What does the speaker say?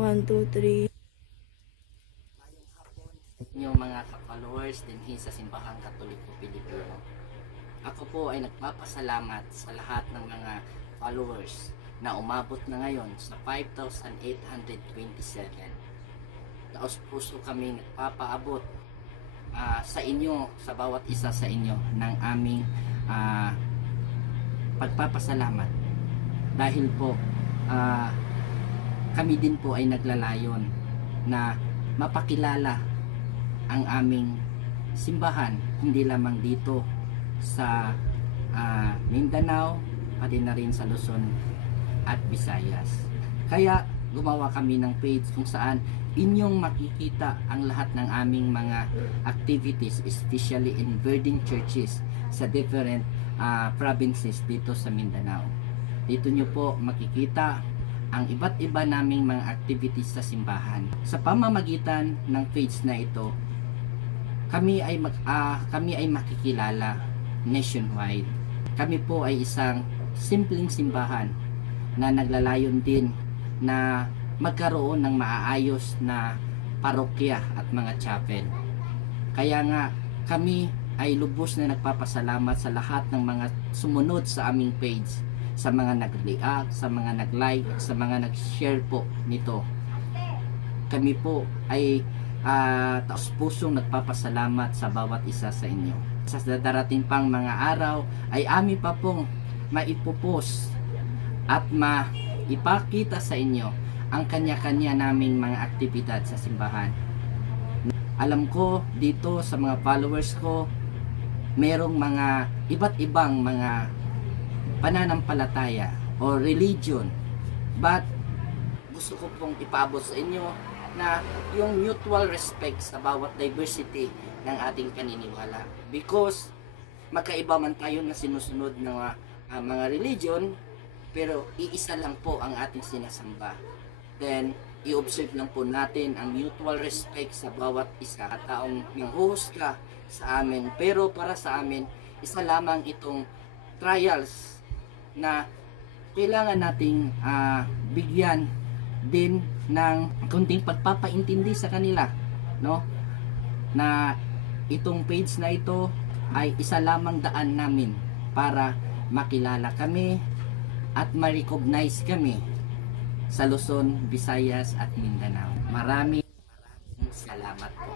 1, 2, 3. Ngayong hapon, inyong mga followers din sa Simbahang Katoliko Pilipino. Ako po ay nagpapasalamat sa lahat ng mga followers na umabot na ngayon sa 5,827. Taos puso kami nagpapaabot sa inyo, sa bawat isa sa inyo ng aming pagpapasalamat. Dahil po kami din po ay naglalayon na mapakilala ang aming simbahan, hindi lamang dito sa Mindanao, pati na rin sa Luzon at Visayas. Kaya gumawa kami ng page kung saan inyong makikita ang lahat ng aming mga activities, especially in Virgin Churches sa different provinces dito sa Mindanao. Dito nyo po makikita ang iba't iba naming mga activities sa simbahan. Sa pamamagitan ng page na ito, kami ay makikilala nationwide. Kami po ay isang simpleng simbahan na naglalayon din na magkaroon ng maaayos na parokya at mga chapel. Kaya nga kami ay lubos na nagpapasalamat sa lahat ng mga sumunod sa aming page, sa mga nag-react, sa mga nag-like, sa mga nag-share po nito. Kami po ay taos pusong nagpapasalamat sa bawat isa sa inyo. Sa darating pang mga araw ay amin pa pong maipopost at maipakita sa inyo ang kanya-kanya naming mga aktibidad sa simbahan. Alam ko dito sa mga followers ko, merong mga iba't ibang mga pananampalataya o religion, but gusto ko pong ipaabot sa inyo na yung mutual respect sa bawat diversity ng ating paniniwala, because magkaiba man tayo na sinusunod ng mga religion, pero iisa lang po ang ating sinasamba. Then i-observe lang po natin ang mutual respect sa bawat isa. Taong nanghuhusga sa amin, pero para sa amin isa lamang itong trials na kailangan nating bigyan din ng kunting pagpapaintindi sa kanila, no? Na itong page na ito ay isa lamang daan namin para makilala kami at ma-recognize kami sa Luzon, Visayas at Mindanao. Maraming salamat po.